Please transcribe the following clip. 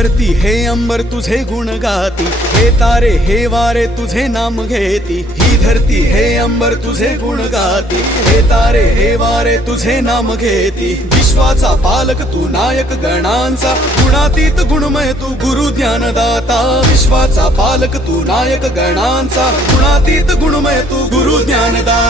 धरती हे अंबर तुझे गुण गाती, हे तारे हे वारे तुझे नाम घेती। ही धरती हे अंबर तुझे गुण गाती, हे तारे हे वारे तुझे नाम घेती। विश्वाचा पालक तू नायक गणांचा, गुणातीत गुणमय तू गुरु ज्ञानदाता। विश्वाचा पालक तू नायक गणांचा, गुणातीत गुणमय तू गुरु ज्ञानदाता।